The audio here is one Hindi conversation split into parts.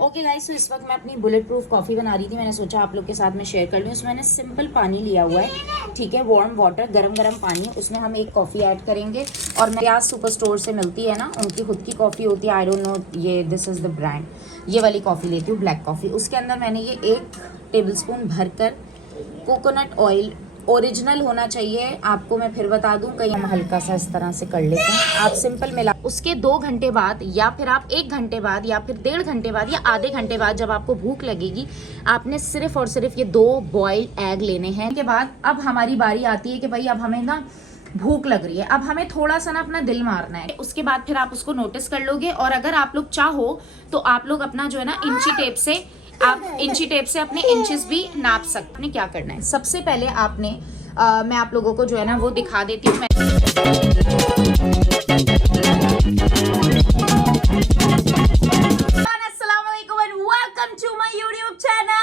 ओके गाइस, तो इस वक्त मैं अपनी बुलेट प्रूफ कॉफ़ी बना रही थी। मैंने सोचा आप लोग के साथ में शेयर कर लूँ। उसमें मैंने सिंपल पानी लिया हुआ है, ठीक है, वार्म वाटर, गरम गरम पानी। उसमें हम एक कॉफ़ी ऐड करेंगे और मैं आज सुपर स्टोर से मिलती है ना, उनकी खुद की कॉफ़ी होती है, आई डोंट नो ये दिस इज़ द ब्रांड, ये वाली कॉफ़ी लेती हूँ, ब्लैक कॉफ़ी। उसके अंदर मैंने ये 1 टेबलस्पून भरकर कोकोनट ऑयल, ओरिजिनल होना चाहिए आपको। मैं फिर बता दूं, कहीं हम हल्का सा इस तरह से कर लेते हैं। आप सिंपल मिला, उसके 2 घंटे बाद या फिर आप 1 घंटे बाद या फिर 1.5 घंटे बाद या आधे घंटे बाद जब आपको भूख लगेगी, आपने सिर्फ और सिर्फ ये 2 बॉयल एग लेने हैं। के बाद अब हमारी बारी आती है कि भाई अब हमें ना भूख लग रही है, अब हमें थोड़ा सा ना अपना दिल मारना है। उसके बाद फिर आप उसको नोटिस कर लोगे, और अगर आप लोग चाहो तो आप लोग अपना जो है ना इंची टेप से अपने इंचेस भी नाप सकते हैं। क्या करना है, सबसे पहले आपने मैं आप लोगों को जो है ना वो दिखा देती हूँ। अस्सलाम वालेकुम and welcome to my YouTube channel.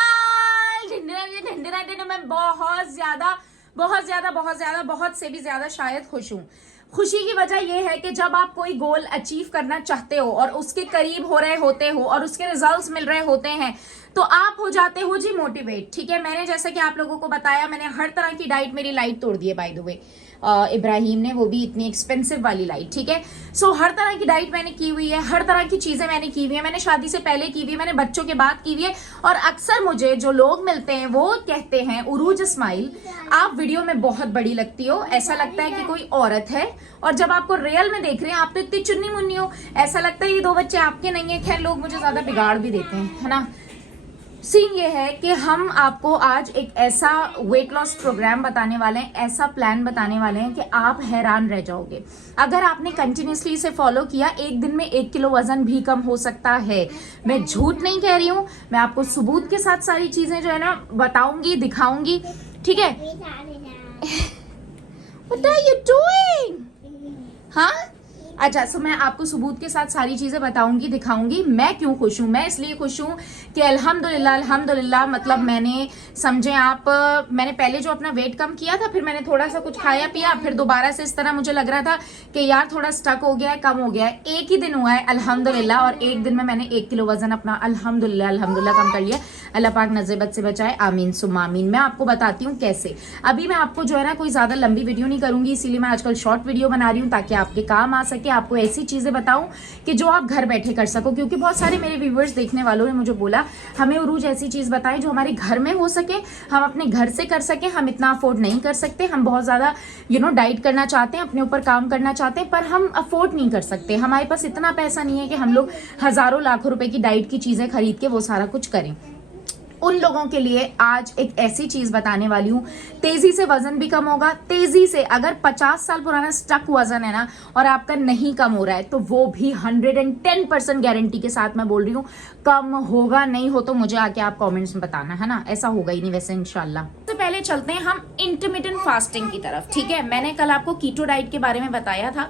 मैं बहुत से भी ज्यादा शायद खुश हूँ। खुशी की वजह यह है कि जब आप कोई गोल अचीव करना चाहते हो और उसके करीब हो रहे होते हो और उसके रिजल्ट्स मिल रहे होते हैं, तो आप हो जाते हो जी मोटिवेट। ठीक है, मैंने जैसे कि आप लोगों को बताया, मैंने हर तरह की डाइट, मेरी लाइट तोड़ दी है बाय द वे इब्राहिम ने, वो भी इतनी एक्सपेंसिव वाली लाइट। ठीक है, सो हर तरह की डाइट मैंने की हुई है, हर तरह की चीजें मैंने की हुई है। मैंने शादी से पहले की हुई है, मैंने बच्चों के बाद की हुई है। और अक्सर मुझे जो लोग मिलते हैं वो कहते हैं, उरूज इस्माइल आप वीडियो में बहुत बड़ी लगती हो, ऐसा लगता है कि कोई औरत है, और जब आपको रियल में देख रहे हैं आप तो इतनी चुन्नी मुन्नी हो, ऐसा लगता है ये 2 बच्चे आपके नहीं है। खैर, लोग मुझे ज्यादा बिगाड़ भी देते हैं, है ना। सीन ये है कि हम आपको आज एक ऐसा वेट लॉस प्रोग्राम बताने वाले हैं, ऐसा प्लान बताने वाले हैं कि आप हैरान रह जाओगे। अगर आपने कंटिन्यूसली इसे फॉलो किया, एक दिन में 1 किलो वजन भी कम हो सकता है। मैं झूठ नहीं कह रही हूं, मैं आपको सबूत के साथ सारी चीजें जो है ना बताऊंगी, दिखाऊंगी। ठीक है, What are you doing? हाँ, अच्छा, सो मैं आपको सबूत के साथ सारी चीजें बताऊंगी, दिखाऊंगी। मैं क्यों खुश हूँ, मैं इसलिए खुश हूँ कि अल्हम्दुलिल्लाह मतलब मैंने, समझे आप, मैंने पहले जो अपना वेट कम किया था, फिर मैंने थोड़ा सा कुछ खाया पिया, फिर दोबारा से इस तरह मुझे लग रहा था कि यार थोड़ा स्टक हो गया है, कम हो गया है। एक ही दिन हुआ है अल्हम्दुलिल्लाह, और एक दिन में मैंने 1 किलो वजन अपना अल्हम्दुलिल्लाह कम कर लिया। अल्लाह पाक नज़र से बचाए, आमीन सुम्मा आमीन। मैं आपको बताती हूँ कैसे। अभी मैं आपको जो है ना कोई ज्यादा लंबी वीडियो नहीं करूंगी, इसीलिए मैं आजकल शॉर्ट वीडियो बना रही हूँ ताकि आपके काम आ सके। आपको ऐसी चीजें बताऊं कि जो आप घर बैठे कर सको, क्योंकि बहुत सारे मेरे व्यूवर्स, देखने वालों ने मुझे बोला हमें उरूज ऐसी चीज बताएं जो हमारे घर में हो सके, हम अपने घर से कर सके। हम इतना अफोर्ड नहीं कर सकते, हम बहुत ज्यादा डाइट करना चाहते हैं, अपने ऊपर काम करना चाहते हैं, पर हम अफोर्ड नहीं कर सकते। हमारे पास इतना पैसा नहीं है कि हम लोग हजारों लाखों रुपए की डाइट की चीजें खरीद के वो सारा कुछ करें। उन लोगों के लिए आज एक ऐसी चीज बताने वाली हूँ, तेजी से वजन भी कम होगा, तेजी से। अगर 50 साल पुराना स्टक वजन है ना और आपका नहीं कम हो रहा है, तो वो भी 110% गारंटी के साथ मैं बोल रही हूँ कम होगा। नहीं हो तो मुझे आके आप कमेंट्स में बताना, है ना। ऐसा होगा ही नहीं वैसे इंशाल्लाह। तो पहले चलते हैं हम इंटरमिटेंट फास्टिंग की तरफ। ठीक है, मैंने कल आपको कीटो डाइट के बारे में बताया था,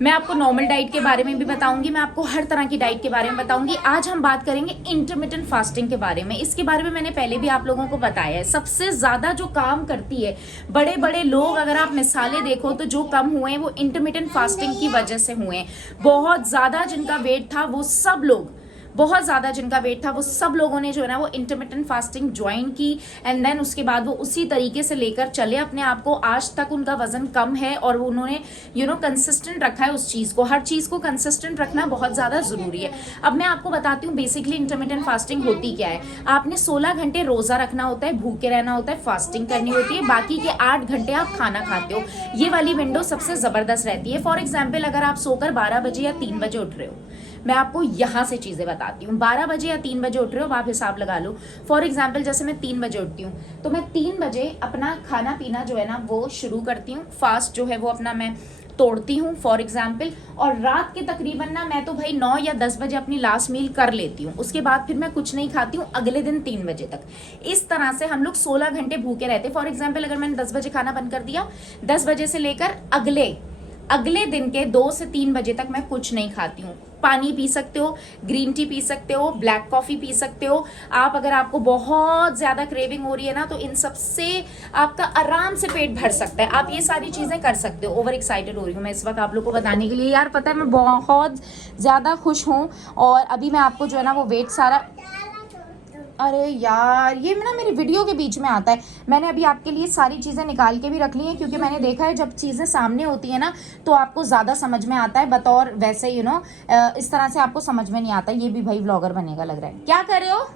मैं आपको नॉर्मल डाइट के बारे में भी बताऊंगी, मैं आपको हर तरह की डाइट के बारे में बताऊंगी। आज हम बात करेंगे इंटरमिटेंट फास्टिंग के बारे में। इसके बारे में मैंने पहले भी आप लोगों को बताया है। सबसे ज्यादा जो काम करती है, बड़े बड़े लोग अगर आप मिसालें देखो तो जो कम हुए हैं वो इंटरमिटेंट फास्टिंग की वजह से हुए हैं। बहुत ज्यादा जिनका वेट था वो सब लोग, बहुत ज्यादा जिनका वेट था वो सब लोगों ने जो है ना वो इंटरमिटेंट फास्टिंग ज्वाइन की, एंड देन उसके बाद वो उसी तरीके से लेकर चले अपने आप को। आज तक उनका वजन कम है और उन्होंने कंसिस्टेंट रखा है उस चीज को। हर चीज को कंसिस्टेंट रखना बहुत ज्यादा जरूरी है। अब मैं आपको बताती हूँ बेसिकली इंटरमिटेंट फास्टिंग होती क्या है। आपने 16 घंटे रोजा रखना होता है, भूखे रहना होता है, फास्टिंग करनी होती है, बाकी के 8 घंटे आप खाना खाते हो। ये वाली विंडो सबसे जबरदस्त रहती है। फॉर एग्जाम्पल, अगर आप सोकर 12 बजे या 3 बजे उठ रहे हो, मैं आपको यहाँ से चीजें बताती हूँ। 12 बजे या 3 बजे उठ रहे हो, आप हिसाब लगा लो। फॉर एग्जाम्पल, जैसे मैं 3 बजे उठती हूँ, तो मैं 3 बजे अपना खाना पीना जो है ना वो शुरू करती हूँ। फास्ट जो है वो अपना मैं तोड़ती हूँ फॉर एग्जाम्पल, और रात के तकरीबन ना मैं तो भाई 9 या 10 बजे अपनी लास्ट मील कर लेती हूँ। उसके बाद फिर मैं कुछ नहीं खाती हूँ अगले दिन 3 बजे तक। इस तरह से हम लोग 16 घंटे भूखे रहते। फॉर एग्जाम्पल, अगर मैंने 10 बजे खाना बंद कर दिया, 10 बजे से लेकर अगले अगले दिन के 2 से 3 बजे तक मैं कुछ नहीं खाती हूँ। पानी पी सकते हो, ग्रीन टी पी सकते हो, ब्लैक कॉफी पी सकते हो आप। अगर आपको बहुत ज्यादा क्रेविंग हो रही है ना, तो इन सब से आपका आराम से पेट भर सकता है। आप ये सारी चीजें कर सकते हो। ओवर एक्साइटेड हो रही हूँ मैं इस वक्त आप लोग को बताने के लिए। यार पता है मैं बहुत ज्यादा खुश हूँ। और अभी मैं आपको जो है ना वो वेट सारा, अरे यार ये ना मेरी वीडियो के बीच में आता है। मैंने अभी आपके लिए सारी चीज़ें निकाल के भी रख ली हैं, क्योंकि मैंने देखा है जब चीज़ें सामने होती है ना तो आपको ज़्यादा समझ में आता है। बतौर वैसे इस तरह से आपको समझ में नहीं आता। ये भी भाई व्लॉगर बनेगा लग रहा है। क्या कर रहे हो?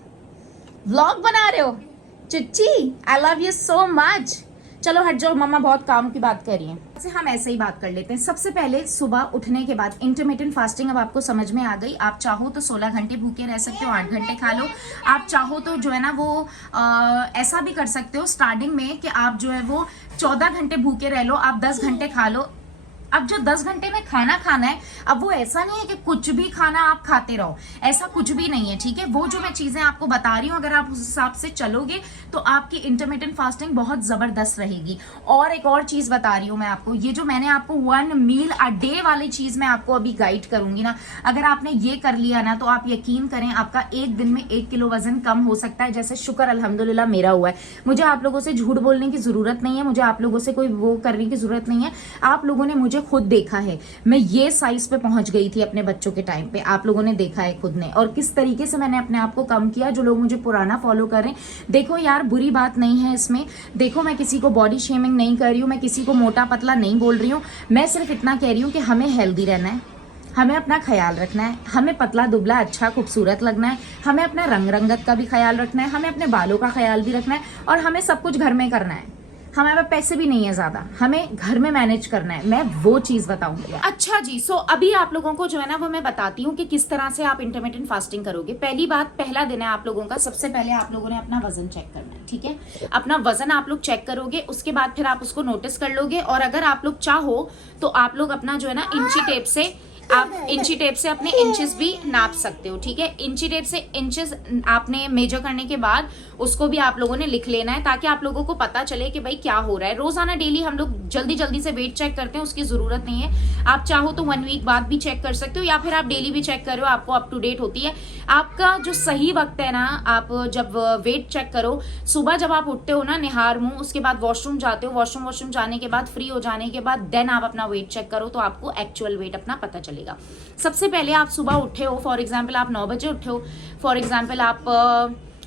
व्लॉग बना रहे हो? Chichi I love you so much. चलो हट जाओ, मम्मा बहुत काम की बात कर रही हैं। हम ऐसे ही बात कर लेते हैं। सबसे पहले सुबह उठने के बाद इंटरमिटेंट फास्टिंग अब आपको समझ में आ गई। आप चाहो तो 16 घंटे भूखे रह सकते हो, 8 घंटे खा लो। आप चाहो तो जो है ना वो ऐसा भी कर सकते हो स्टार्टिंग में कि आप जो है वो 14 घंटे भूखे रह लो, आप 10 घंटे खा लो। अब जो 10 घंटे में खाना खाना है, अब वो ऐसा नहीं है कि कुछ भी खाना आप खाते रहो, ऐसा कुछ भी नहीं है, ठीक है। वो जो मैं चीजें आपको बता रही हूँ, अगर आप उस हिसाब से चलोगे तो आपकी इंटरमिटेंट फास्टिंग बहुत जबरदस्त रहेगी। और एक और चीज बता रही हूँ मैं आपको, ये जो मैंने आपको 1 मील अ डे वाली चीज मैं आपको अभी गाइड करूंगी ना, अगर आपने ये कर लिया ना तो आप यकीन करें आपका एक दिन में 1 किलो वजन कम हो सकता है। जैसे शुक्र अल्हम्दुलिल्लाह मेरा हुआ है। मुझे आप लोगों से झूठ बोलने की जरूरत नहीं है, मुझे आप लोगों से कोई वो करने की जरूरत नहीं है। आप लोगों ने मुझे खुद देखा है, मैं ये साइज पे पहुंच गई थी अपने बच्चों के टाइम पे। आप लोगों ने देखा है खुद ने, और किस तरीके से मैंने अपने आप को कम किया। जो लोग मुझे पुराना फॉलो कर रहे हैं, देखो यार बुरी बात नहीं है इसमें। देखो मैं किसी को बॉडी शेमिंग नहीं कर रही हूँ, मैं किसी को मोटा पतला नहीं बोल रही हूँ। मैं सिर्फ इतना कह रही हूँ कि हमें हेल्दी रहना है, हमें अपना ख्याल रखना है, हमें पतला दुबला अच्छा खूबसूरत लगना है, हमें अपना रंग रंगत का भी ख्याल रखना है, हमें अपने बालों का ख्याल भी रखना है, और हमें सब कुछ घर में करना है। हमारे पास पैसे भी नहीं है ज्यादा, हमें घर में मैनेज करना है। मैं वो चीज बताऊंगी। अच्छा जी, सो अभी आप लोगों को जो है ना वो मैं बताती हूँ कि किस तरह से आप इंटरमिटेंट फास्टिंग करोगे। पहली बात, पहला दिन है आप लोगों का। सबसे पहले आप लोगों ने अपना वजन चेक करना है, ठीक है। अपना वजन आप लोग चेक करोगे, उसके बाद फिर आप उसको नोटिस कर लोगे। और अगर आप लोग चाहो तो आप लोग अपना जो है ना इंची टेप से अपने इंचेस भी नाप सकते हो, ठीक है। इंची टेप से इंचेस आपने मेजर करने के बाद उसको भी आप लोगों ने लिख लेना है, ताकि आप लोगों को पता चले कि भाई क्या हो रहा है। रोजाना डेली हम लोग जल्दी जल्दी से वेट चेक करते हैं, उसकी जरूरत नहीं है। आप चाहो तो 1 वीक बाद भी चेक कर सकते हो, या फिर आप डेली भी चेक करो, आपको अप टू डेट होती है। आपका जो सही वक्त है ना, आप जब वेट चेक करो, सुबह जब आप उठते हो ना निहार मुंह, उसके बाद वॉशरूम जाते हो, वॉशरूम जाने के बाद फ्री हो जाने के बाद देन आप अपना वेट चेक करो, तो आपको एक्चुअल वेट अपना पता चलेगा। सबसे पहले आप सुबह उठे हो, फॉर एग्जाम्पल आप 9 बजे उठे हो, फॉर एग्जाम्पल आप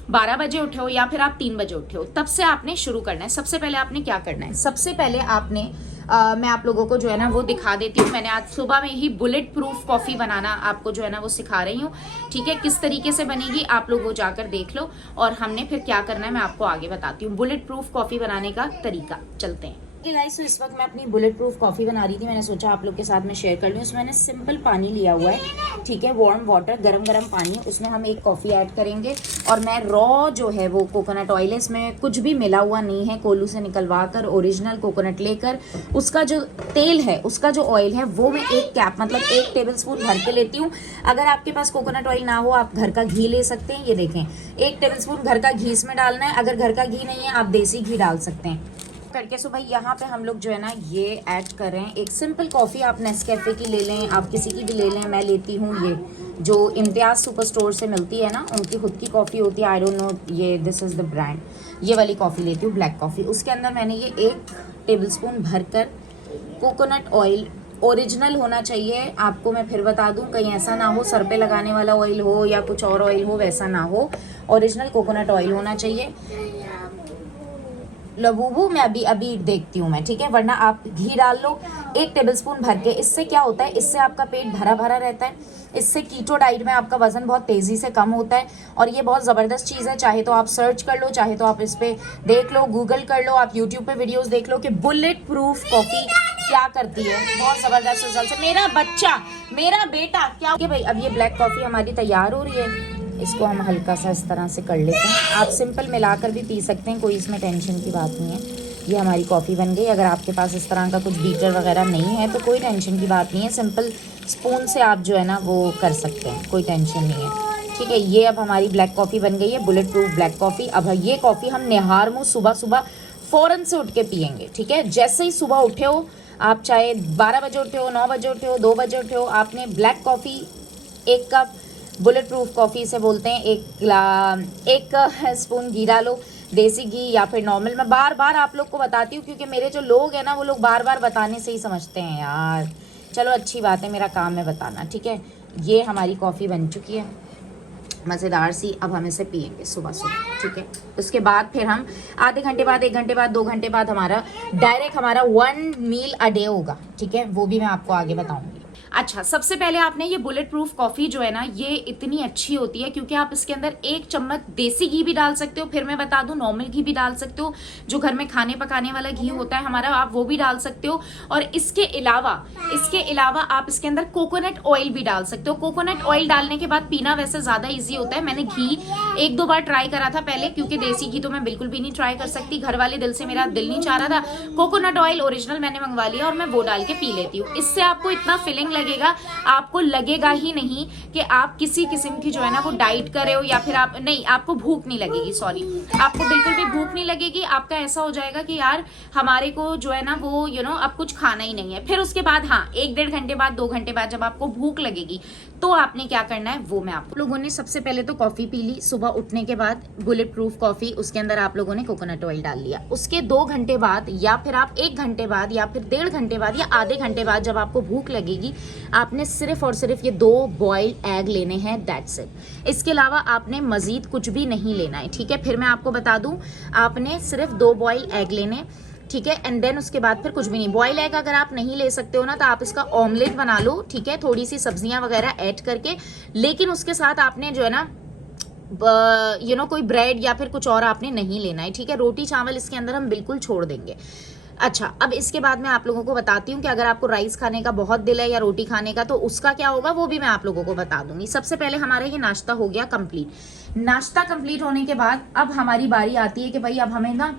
12 बजे उठे हो, या फिर आप 3 बजे उठे हो, तब से आपने शुरू करना है। सबसे पहले आपने क्या करना है, सबसे पहले आपने मैं आप लोगों को जो है ना वो दिखा देती हूँ। मैंने आज सुबह में ही बुलेट प्रूफ कॉफी बनाना आपको जो है ना वो सिखा रही हूँ, ठीक है। किस तरीके से बनेगी आप लोग वो जाकर देख लो, और हमने फिर क्या करना है मैं आपको आगे बताती हूँ। बुलेट प्रूफ कॉफी बनाने का तरीका, चलते हैं। गाइस, तो इस वक्त मैं अपनी बुलेट प्रूफ कॉफी बना रही थी। मैंने सोचा आप लोग के साथ में शेयर कर लूँ। इसमें मैंने सिंपल पानी लिया हुआ है, ठीक है, वार्म वाटर, गरम गरम पानी। उसमें हम 1 कॉफ़ी ऐड करेंगे, और मैं रॉ जो है वो कोकोनट ऑयल है, इसमें कुछ भी मिला हुआ नहीं है। कोल्हू से निकलवा कर ओरिजिनल कोकोनट लेकर उसका जो तेल है, उसका जो ऑयल है वो मैं 1 कैप मतलब 1 टेबल स्पून भर के लेती हूँ। अगर आपके पास कोकोनट ऑयल ना हो, आप घर का घी ले सकते हैं। ये देखें, 1 टेबल स्पून घर का घी इसमें डालना है। अगर घर का घी नहीं है, आप देसी घी डाल सकते हैं करके। सो भाई यहाँ पे हम लोग जो है ना ये ऐड कर रहे हैं एक सिंपल कॉफ़ी। आप नेस्कैफे की ले लें, आप किसी की भी ले लें। मैं लेती हूँ ये जो इम्तियाज़ सुपर स्टोर से मिलती है ना, उनकी खुद की कॉफ़ी होती है, आई डोंट नो ये दिस इज़ द ब्रांड। ये वाली कॉफ़ी लेती हूँ, ब्लैक कॉफ़ी। उसके अंदर मैंने ये 1 टेबल स्पून भर कर कोकोनट ऑयल, ओरिजिनल होना चाहिए। आपको मैं फिर बता दूं, कहीं ऐसा ना हो सर पे लगाने वाला ऑयल हो या कुछ और ऑयल हो, वैसा ना हो। ओरिजिनल कोकोनट ऑयल होना चाहिए। लबूबू मैं अभी देखती हूँ मैं, ठीक है, वरना आप घी डाल लो 1 टेबलस्पून भर के। इससे क्या होता है, इससे आपका पेट भरा भरा रहता है। इससे कीटो डाइट में आपका वजन बहुत तेजी से कम होता है, और ये बहुत ज़बरदस्त चीज़ है। चाहे तो आप सर्च कर लो, चाहे तो आप इस पे देख लो, गूगल कर लो, आप यूट्यूब पे वीडियोस देख लो कि बुलेट प्रूफ कॉफ़ी क्या करती है। बहुत ज़बरदस्त रिजल्ट है। मेरा बच्चा, मेरा बेटा क्या कि भाई अब ये ब्लैक कॉफ़ी हमारी तैयार हो रही है। इसको हम हल्का सा इस तरह से कर लेते हैं। आप सिंपल मिलाकर भी पी सकते हैं, कोई इसमें टेंशन की बात नहीं है। ये हमारी कॉफ़ी बन गई। अगर आपके पास इस तरह का कुछ बीटर वगैरह नहीं है तो कोई टेंशन की बात नहीं है, सिंपल स्पून से आप जो है ना वो कर सकते हैं, कोई टेंशन नहीं है, ठीक है। ये अब हमारी ब्लैक कॉफ़ी बन गई है, बुलेट प्रूफ ब्लैक कॉफ़ी। अब ये कॉफ़ी हम निहार मुँह सुबह सुबह फ़ौरन से उठ के पियेंगे, ठीक है। जैसे ही सुबह उठे हो, आप चाहे 12 बजे उठे हो, 9 बजे उठे हो, 2 बजे उठे हो, आपने black coffee 1 cup, bullet proof coffee से बोलते हैं, एक स्पून घी डालो, देसी घी या फिर नॉर्मल। मैं बार बार आप लोग को बताती हूँ क्योंकि मेरे जो लोग हैं ना वो लोग बार बार बताने से ही समझते हैं यार। चलो अच्छी बात है, मेरा काम है बताना, ठीक है। ये हमारी कॉफ़ी बन चुकी है मज़ेदार सी। अब हम इसे पियेंगे सुबह सुबह, ठीक है। उसके बाद फिर हम आधे घंटे बाद, 1 घंटे बाद, 2 घंटे बाद हमारा डायरेक्ट हमारा 1 मील अ डे होगा, ठीक है। वो भी मैं आपको आगे बताऊंगी। अच्छा, सबसे पहले आपने ये बुलेट प्रूफ कॉफ़ी जो है ना, ये इतनी अच्छी होती है क्योंकि आप इसके अंदर 1 चम्मच देसी घी भी डाल सकते हो, फिर मैं बता दूं नॉर्मल घी भी डाल सकते हो, जो घर में खाने पकाने वाला घी होता है हमारा, आप वो भी डाल सकते हो। और इसके अलावा आप इसके अंदर कोकोनट ऑयल भी डाल सकते हो। कोकोनट ऑयल डालने के बाद पीना वैसे ज्यादा ईजी होता है। मैंने घी 1-2 बार ट्राई करा था पहले, क्योंकि देसी घी तो मैं बिल्कुल भी नहीं ट्राई कर सकती, घर वाले दिल से मेरा दिल नहीं चाह रहा था। कोकोनट ऑयल ओरिजिनल मैंने मंगवा लिया और मैं वो डाल के पी लेती हूँ। इससे आपको इतना फिलिंग लगेगा, आपको लगेगा ही नहीं कि आप किसी किस्म की जो है ना वो डाइट कर रहे हो, या फिर आप नहीं, आपको भूख नहीं लगेगी, सॉरी, आपको बिल्कुल भी भूख नहीं लगेगी। आपका ऐसा हो जाएगा कि यार हमारे को जो है ना वो अब कुछ खाना ही नहीं है। फिर उसके बाद हाँ, 1-1.5 घंटे बाद, 2 घंटे बाद जब आपको भूख लगेगी तो आपने क्या करना है वो मैं आप लोगों ने सबसे पहले तो कॉफी पी ली सुबह उठने के बाद, बुलेट प्रूफ कॉफी, उसके अंदर आप लोगों ने कोकोनट ऑयल डाल लिया। उसके 2 घंटे बाद या फिर आप 1 घंटे बाद या फिर 1.5 घंटे बाद या आधे घंटे बाद जब आपको भूख लगेगी, आपने सिर्फ और सिर्फ ये 2 बॉइल्ड एग लेने हैं, दैट्स इट। इसके अलावा आपने मजीद कुछ भी नहीं लेना है, ठीक है। फिर मैं आपको बता दूं, आपने सिर्फ 2 बॉइल्ड एग लेने, ठीक है। एंड देन उसके बाद फिर कुछ भी नहीं। बॉयल एग अगर आप नहीं ले सकते हो ना तो आप इसका ऑमलेट बना लो, ठीक है, थोड़ी सी सब्जियां वगैरह ऐड करके। लेकिन उसके साथ आपने जो है ना कोई ब्रेड या फिर कुछ और आपने नहीं लेना है, ठीक है। रोटी चावल इसके अंदर हम बिल्कुल छोड़ देंगे। अच्छा, अब इसके बाद मैं आप लोगों को बताती हूँ कि अगर आपको राइस खाने का बहुत दिल है या रोटी खाने का, तो उसका क्या होगा वो भी मैं आप लोगों को बता दूंगी। सबसे पहले हमारा ये नाश्ता हो गया कंप्लीट। नाश्ता कंप्लीट होने के बाद अब हमारी बारी आती है कि भाई अब हमें ना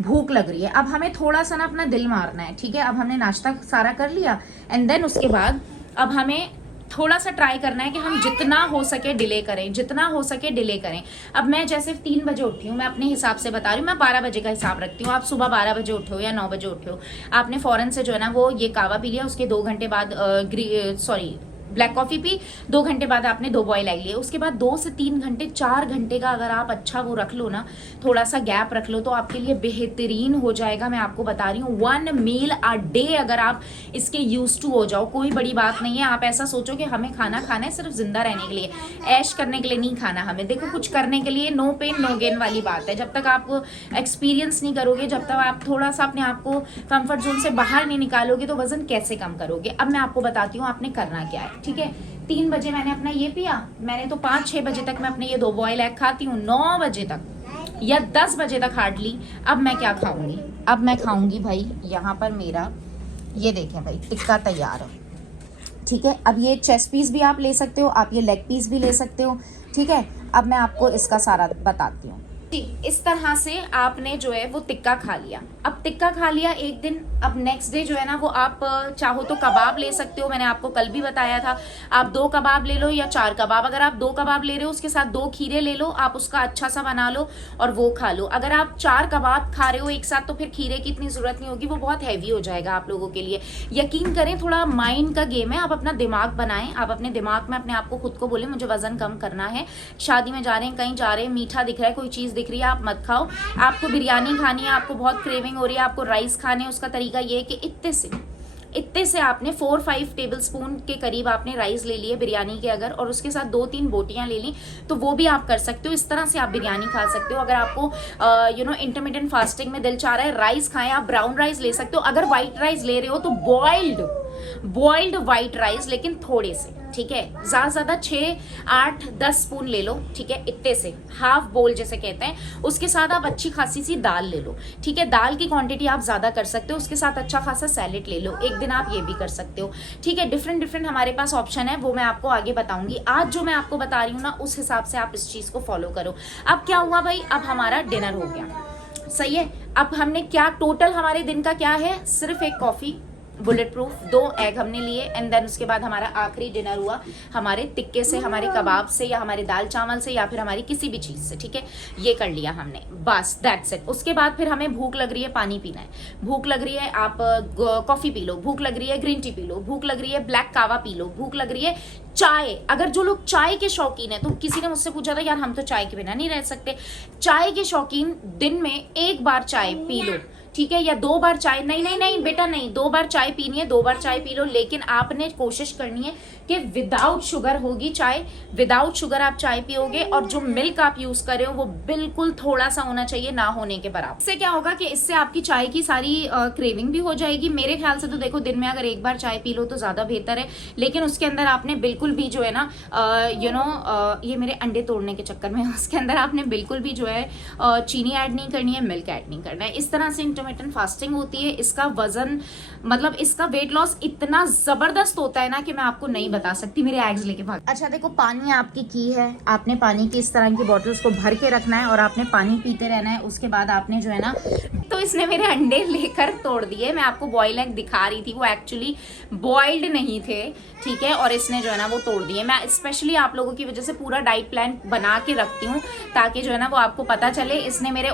भूख लग रही है, अब हमें थोड़ा सा ना अपना दिल मारना है, ठीक है। अब हमने नाश्ता सारा कर लिया एंड देन उसके बाद अब हमें थोड़ा सा ट्राई करना है कि हम जितना हो सके डिले करें, जितना हो सके डिले करें। अब मैं जैसे 3 बजे उठी हूँ, मैं अपने हिसाब से बता रही हूँ, मैं 12 बजे का हिसाब रखती हूँ। आप सुबह 12 बजे उठे हो या 9 बजे उठे हो, आपने फौरन से जो है ना वो ये कावा पी लिया, उसके 2 घंटे बाद ब्लैक कॉफी पी, 2 घंटे बाद आपने 2 बॉयल एग लिए। उसके बाद 2 से 3 घंटे, 4 घंटे का अगर आप अच्छा वो रख लो ना, थोड़ा सा गैप रख लो, तो आपके लिए बेहतरीन हो जाएगा। मैं आपको बता रही हूँ 1 मील अ डे अगर आप इसके यूज टू हो जाओ, कोई बड़ी बात नहीं है। आप ऐसा सोचो कि हमें खाना खाना है सिर्फ जिंदा रहने के लिए, ऐश करने के लिए नहीं खाना हमें। देखो कुछ करने के लिए नो पेन नो गेन वाली बात है। जब तक आप एक्सपीरियंस नहीं करोगे, जब तक आप थोड़ा सा अपने आप को कंफर्ट जोन से बाहर नहीं निकालोगे, तो वजन कैसे कम करोगे। अब मैं आपको बताती हूँ आपने करना क्या है, ठीक है। 3 बजे मैंने अपना ये पिया, मैंने तो 5-6 बजे तक मैं अपने ये 2 बॉयल एग खाती हूँ, 9 बजे तक या 10 बजे तक हार्डली। अब मैं क्या खाऊंगी, अब मैं खाऊंगी भाई यहाँ पर मेरा ये देखें भाई टिक्का तैयार है, ठीक है। अब ये चेस्ट पीस भी आप ले सकते हो, आप ये लेग पीस भी ले सकते हो, ठीक है। अब मैं आपको इसका सारा बताती हूँ जी। इस तरह से आपने जो है वो टिक्का खा लिया। अब टिक्का खा लिया एक दिन, अब नेक्स्ट डे जो है ना वो आप चाहो तो कबाब ले सकते हो, मैंने आपको कल भी बताया था। आप 2 कबाब ले लो या 4 कबाब, अगर आप 2 कबाब ले रहे हो उसके साथ 2 खीरे ले लो, आप उसका अच्छा सा बना लो और वो खा लो। अगर आप 4 कबाब खा रहे हो एक साथ तो फिर खीरे की इतनी जरूरत नहीं होगी, वो बहुत हैवी हो जाएगा आप लोगों के लिए। यकीन करें, थोड़ा माइंड का गेम है, आप अपना दिमाग बनाएं, आप अपने दिमाग में अपने आप को खुद को बोले मुझे वजन कम करना है, शादी में जा रहे हैं, कहीं जा रहे हैं, मीठा दिख रहा है, कोई चीज दिख रही है, आप मत खाओ। आपको बिरयानी खानी है, आपको बहुत क्रेविंग हो रही है, आपको राइस खाने, उसका तरीका ये है कि इतने से आपने 4-5 टेबलस्पून के करीब आपने राइस ले लिए बिरयानी के अगर, और उसके साथ 2-3 बोटियां ले ली, तो वो भी आप कर सकते हो। इस तरह से आप बिरयानी खा सकते हो। अगर आपको इंटरमिटेंट फास्टिंग में दिल चाह रहा है राइस खाएं, आप ब्राउन राइस ले सकते हो। अगर व्हाइट राइस ले रहे हो तो बॉइल्ड व्हाइट राइस, लेकिन थोड़े से, ठीक है। ज्यादा 6-8-10 स्पून ले लो, ठीक है, इतने से हाफ बोल जैसे कहते हैं। उसके साथ आप अच्छी खासी सी दाल ले लो, ठीक है। दाल की क्वांटिटी आप ज्यादा कर सकते हो, उसके साथ अच्छा खासा सैलेड ले लो, एक दिन आप ये भी कर सकते हो, ठीक है। डिफरेंट हमारे पास ऑप्शन है, वो मैं आपको आगे बताऊंगी। आज जो मैं आपको बता रही हूँ ना उस हिसाब से आप इस चीज को फॉलो करो। अब क्या हुआ भाई, अब हमारा डिनर हो गया, सही है। अब हमने क्या टोटल हमारे दिन का क्या है, सिर्फ एक कॉफी, बुलेट प्रूफ, 2 एग हमने लिए एंड देन उसके बाद हमारा आखिरी डिनर हुआ हमारे टिक्के से, हमारे कबाब से, या हमारे दाल चावल से, या फिर हमारी किसी भी चीज से, ठीक है, ये कर लिया हमने, बस दैट्स इट। उसके बाद फिर हमें भूख लग रही है, पानी पीना है, भूख लग रही है आप कॉफी पी लो, भूख लग रही है ग्रीन टी पी लो, भूख लग रही है ब्लैक कावा पी लो, भूख लग रही है चाय। अगर जो लोग चाय के शौकीन है, तो किसी ने मुझसे पूछा था यार हम तो चाय के बिना नहीं रह सकते, चाय के शौकीन दिन में 1 बार चाय पी लो, ठीक है, या 2 बार चाय, नहीं नहीं नहीं बेटा नहीं, 2 बार चाय पीनी है, 2 बार चाय पी लो, लेकिन आपने कोशिश करनी है कि विदाउट शुगर होगी चाय, विदाउट शुगर आप चाय पियोगे, और जो मिल्क आप यूज कर रहे हो वो बिल्कुल थोड़ा सा होना चाहिए, ना होने के बराबर। इससे क्या होगा कि इससे आपकी चाय की सारी क्रेविंग भी हो जाएगी। मेरे ख्याल से तो देखो दिन में अगर 1 बार चाय पी लो तो ज्यादा बेहतर है, लेकिन उसके अंदर आपने बिल्कुल भी जो है ना ये मेरे अंडे तोड़ने के चक्कर में, उसके अंदर आपने बिल्कुल भी जो है चीनी ऐड नहीं करनी है, मिल्क ऐड नहीं करना है। इस तरह से इंटरमिटेंट फास्टिंग होती है। इसका वजन मतलब इसका वेट लॉस इतना जबरदस्त होता है ना कि मैं आपको नहीं बता सकती, मेरे एग्स लेके भाग। अच्छा देखो, पानी आपकी की है, आपने पानी की इस तरह की बॉटल्स को भर के रखना है और आपने पानी पीते रहना है। उसके बाद आपने जो है ना, तो इसने मेरे अंडे लेकर तोड़ दिए। मैं आपको बॉयल एग दिखा रही थी, वो एक्चुअली बॉइल्ड नहीं थे, ठीक है, और इसने जो है ना वो तोड़ दिए। मैं स्पेशली आप लोगों की वजह से पूरा डाइट प्लान बना के रखती हूँ ताकि जो है ना वो आपको पता चले। इसने मेरे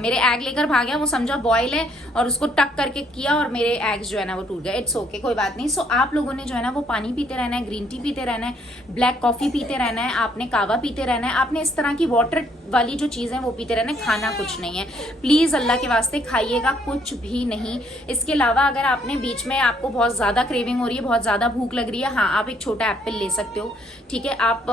मेरे एग लेकर भागा, वो समझा बॉयल है और उसको टक करके किया और मेरे एग्स जो है ना वो टूट गए। इट्स ओके, कोई बात नहीं। सो आप लोगों ने जो है ना वो पानी पीते रहना है, ग्रीन टी पीते रहना है, ब्लैक कॉफी पीते रहना है, आपने कावा पीते रहना है, आपने इस तरह की वाटर वाली जो चीजें वो पीते रहना है, खाना कुछ नहीं है। प्लीज अल्लाह के वास्ते खाइएगा कुछ भी नहीं। इसके अलावा अगर आपने बीच में आपको बहुत ज्यादा क्रेविंग हो रही है, बहुत ज्यादा भूख लग रही है, हाँ आप एक छोटा एप्पल ले सकते हो, ठीक है, आप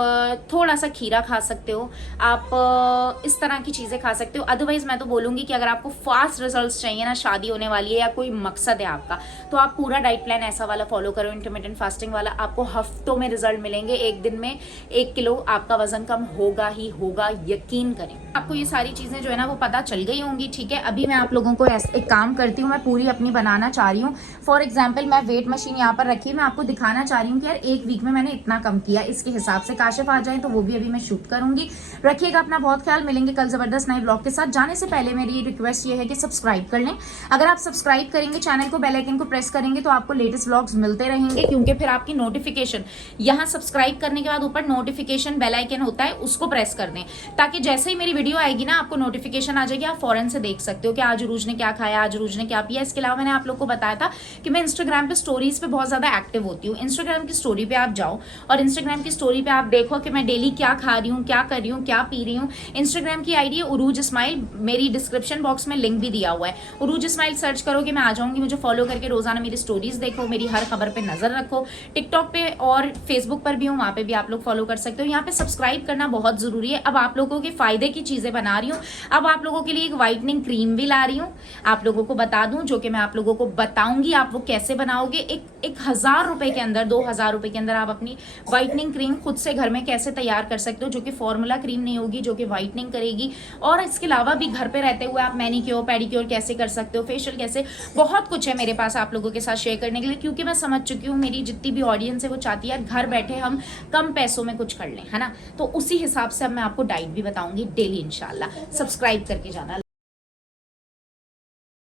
थोड़ा सा खीरा खा सकते हो, आप इस तरह की चीजें खा सकते हो। अदरवाइज मैं तो बोलूंगी कि अगर आपको फास्ट रिजल्ट्स चाहिए ना, शादी होने वाली है या कोई मकसद है आपका, तो आप पूरा डाइट प्लान ऐसा वाला फॉलो करो, इंटरमिटेंट फास्टिंग वाला। आपको हफ्तों में रिजल्ट मिलेंगे। एक दिन में 1 किलो आपका वजन कम होगा ही होगा, यकीन करें। आपको ये सारी चीजें जो है ना वो पता चल गई होंगी, ठीक है। अभी मैं आप लोगों को एक काम करती हूँ, मैं पूरी अपनी बनाना चाह रही हूँ। फॉर एग्जाम्पल मैं वेट मशीन यहाँ पर रखी है, मैं आपको दिखाना चाह रही हूँ कि यार 1 वीक में मैंने इतना कम किया, इसके हिसाब से काशिफ आ जाए तो वो भी अभी मैं शूट करूंगी। रखिएगा अपना बहुत ख्याल, मिलेंगे कल जबरदस्त नए ब्लॉग के साथ। जाने से पहले मेरी रिक्वेस्ट ये है कि सब्सक्राइब कर लें। अगर आप सब्सक्राइब करेंगे, चैनल को, बेल आइकन को प्रेस करेंगे तो आपको लेटेस्ट व्लॉग्स मिलते रहेंगे, क्योंकि फिर आपकी नोटिफिकेशन यहाँ सब्सक्राइब करने के बाद ऊपर नोटिफिकेशन बेल आइकन होता है, उसको प्रेस कर दें, ताकि जैसे ही मेरी वीडियो आएगी ना आपको नोटिफिकेशन आ जाएगी, आप फौरन से देख सकते हो कि आज रूज ने क्या खाया, आज रूज ने क्या पिया। इसके अलावा मैंने आप लोग को बताया था कि मैं इंस्टाग्राम पे स्टोरीज पे बहुत ज्यादा एक्टिव होती हूँ। इंस्टाग्राम की स्टोरी पे आप जाओ और इंस्टाग्राम की स्टोरी पे आप देखो कि मैं डेली क्या खा रही हूँ, क्या कर रही हूँ, क्या पी रही हूँ। इंस्टाग्राम की आईडी है उरूज इस्माइल, मेरी डिस्क्रिप्शन बॉक्स में लिंक भी दिया हुआ है। उरूज इस्माइल सर्च करोगे मैं आ जाऊंगी, मुझे फॉलो करके रोजाना मेरी स्टोरीज देखो, मेरी हर खबर पे नजर रखो। टिकटॉक पे और फेसबुक पर भी हूँ, वहां पे भी आप लोग फॉलो कर सकते हो। यहाँ पे सब्सक्राइब करना बहुत जरूरी है। अब आप लोगों के फायदे की चीजें बना रही हूँ। अब आप लोगों के लिए एक व्हाइटनिंग क्रीम भी ला रही हूँ, आप लोगों को बता दूं, जो कि मैं आप लोगों को बताऊंगी आप वो कैसे बनाओगे। 1000 रुपए के अंदर, 2000 रुपए के अंदर आप अपनी व्हाइटनिंग क्रीम खुद से घर में कैसे तैयार कर सकते हो, जो कि फॉर्मूला क्रीम नहीं होगी, जो कि व्हाइटनिंग करेगी। और इसके अलावा भी घर पे रहते हुए आप मैनिक्योर पेडिक्योर कैसे कर सकते हो, फेशियल कैसे, बहुत कुछ है मेरे पास आप लोगों के साथ शेयर करने के लिए, क्योंकि मैं समझ चुकी हूँ मेरी जितनी भी ऑडियंस है वो चाहती है घर बैठे हम कम पैसों में कुछ कर लें, है ना। तो उसी हिसाब से अब मैं आपको डाइट भी बताऊंगी डेली इंशाल्लाह। सब्सक्राइब करके जाना।